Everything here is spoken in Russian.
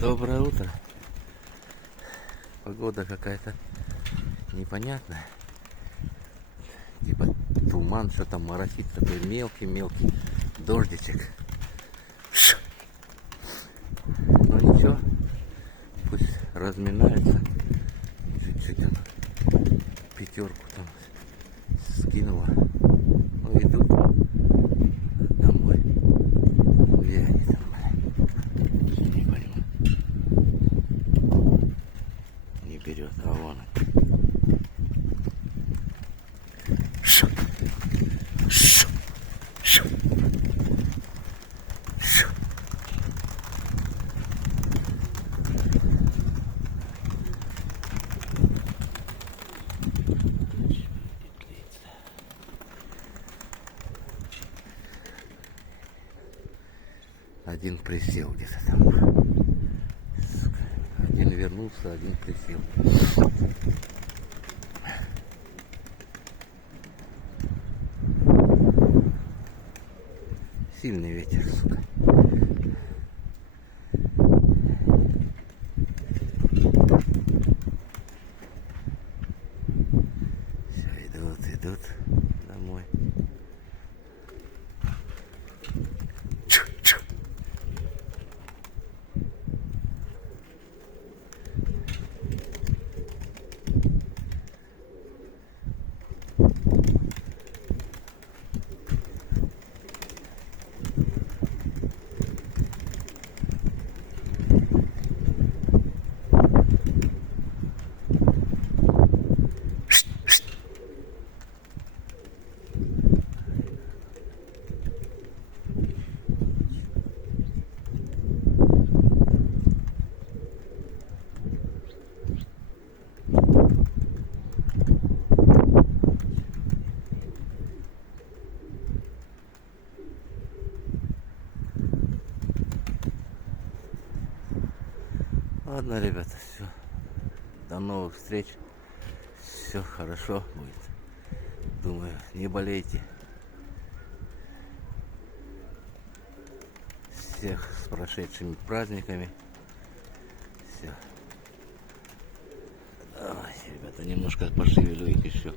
Доброе утро. Погода какая-то непонятная. Типа туман, что там моросит, такой мелкий дождичек. Ну ничего, пусть разминается. Чуть-чуть пятерку там скинула. Ну идут домой. Где они там? Не пойму. Не берет, а вон. Один присел где-то там. Один вернулся, один присел. Сильный ветер, сука. Все, идут домой. Ладно, ребята, все. До новых встреч. Все хорошо будет. Думаю, не болейте. Всех с прошедшими праздниками. Все. Давайте, ребята, немножко пошевелю их еще.